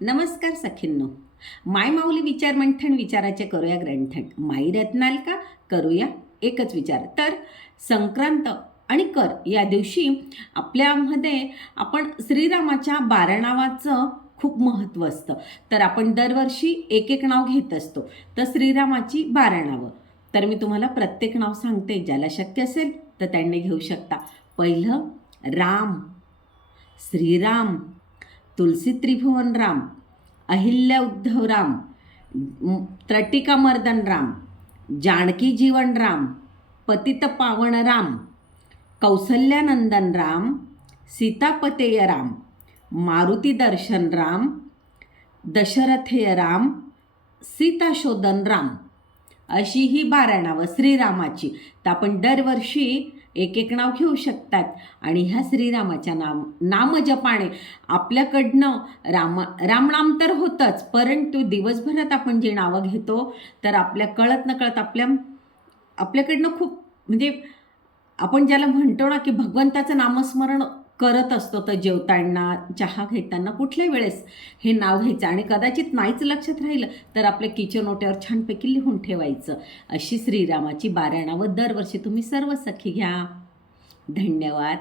नमस्कार सखींनो. माय माऊली विचार मंथन विचाराचे करूया ग्रंथन. माई रत्नाल का करूया एकच विचार. तर संक्रांत आणि कर या दिवशी आपल्यामध्ये आपण श्रीरामाच्या बारणावाचं खूप महत्त्व असतं. तर आपण दरवर्षी एक एक नाव घेत असतो. तर श्रीरामाची बारणावं. तर मी तुम्हाला प्रत्येक नाव सांगते, ज्याला शक्य असेल तर त्यांनी घेऊ शकता. पहिलं राम, श्रीराम, तुलसी त्रिभुवन राम, अहिल्या उद्धव राम, त्रटिका मर्दन राम, जानकी जीवन राम, पतित पावन राम, कौसल्यानंदन राम, सीतापतेय राम, मारुती दर्शन राम, दशरथेय राम, सीताशोधन राम. अशी ही 12 नावं श्रीरामाची. तर आपण दरवर्षी एक एक नाव घेऊ शकतात. आणि ह्या श्रीरामाच्या नामजपाने आपल्याकडनं रामनाम तर होतंच, परंतु दिवसभरात आपण जी नावं घेतो तर आपल्या कळत नकळत आपल्याकडनं खूप म्हणजे आपण ज्याला म्हणतो ना की भगवंताचं नामस्मरण करत असतो. तर जेवताना, चहा घेताना, कुठल्याही वेळेस हे नाव घ्यायचं आणि कदाचित नाहीच लक्षात राहिलं तर आपल्या किचन ओट्यावर छानपैकी लिहून ठेवायचं. अशी श्रीरामाची 12 नावं दरवर्षी तुम्ही सर्व सखी घ्या. धन्यवाद.